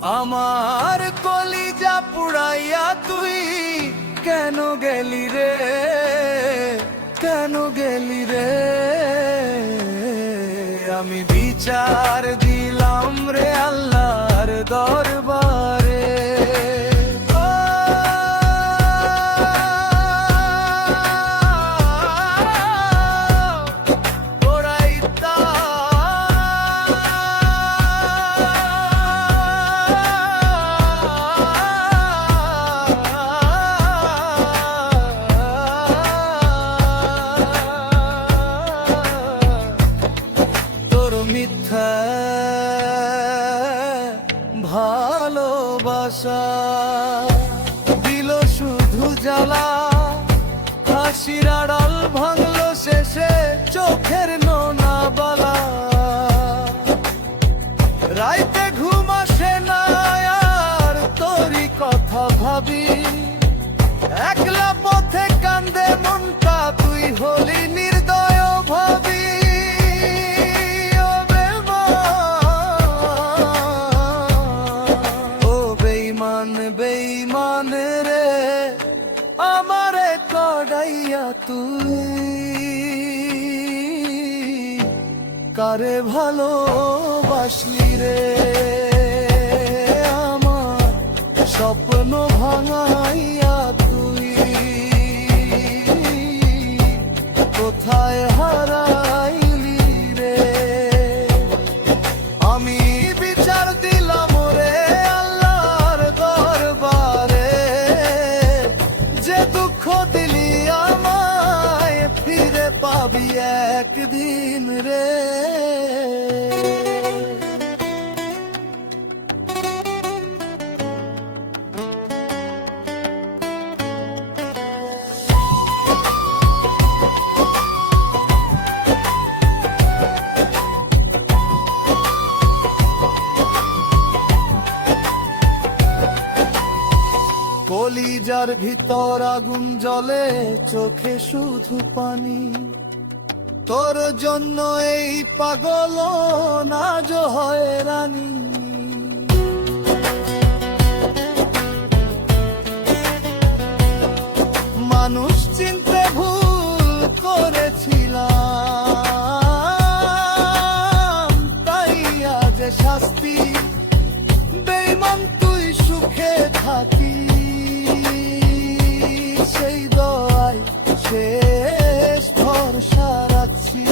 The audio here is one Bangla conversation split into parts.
আমার কলিজা পুড়াইয়া তুই কেন গেলি রে, কেন গেলি রে? আমি বিচার দিলাম রে আল্লাহর দরবারে। মিথ্যা ভালোবাসা দিল শুধু জ্বালা, হাসির আড়াল ভাঙলো শেষে চোখের নোনা বালা। রাইতে ঘুম আসে না আর তোরই কথা ভাবি, একলা পথে কান্দে মনটা তুই হলি নির্দয় ভাবি। বেঈমান রে আমারে কড়াইয়া তুই কারে ভালোবাসলি রে? আমার স্বপ্ন ভাঙাইয়া তুই কোথায় হারাইলি রে? আমি বিচার দিলাম রে আল্লাহর দরবারে, যে দুঃখ দিলি আমায় ফিরে পাবি একদিন রে। কলিজার ভিতর আগুন জ্বলে, চোখে শুধু পানি, তোর জন্য এই পাগল নাজ হয়রানি। মানুষ চিনতে ভুল করেছিলাম, তাই আজ শাস্তি। বেঈমান তুই সুখে থাকি, সেই দোয়ায় শেষ ভরসা রাখছি।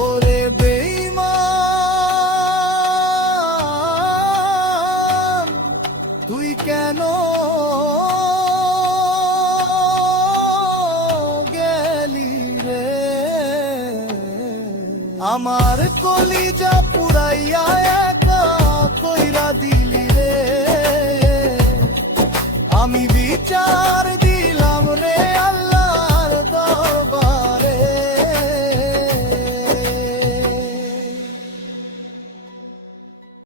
ওরে বেঈমান তুই কেন গেলি রে? আমার কলিজা পুড়াইয়া একা কইরা দিলি রে। আমি বিচার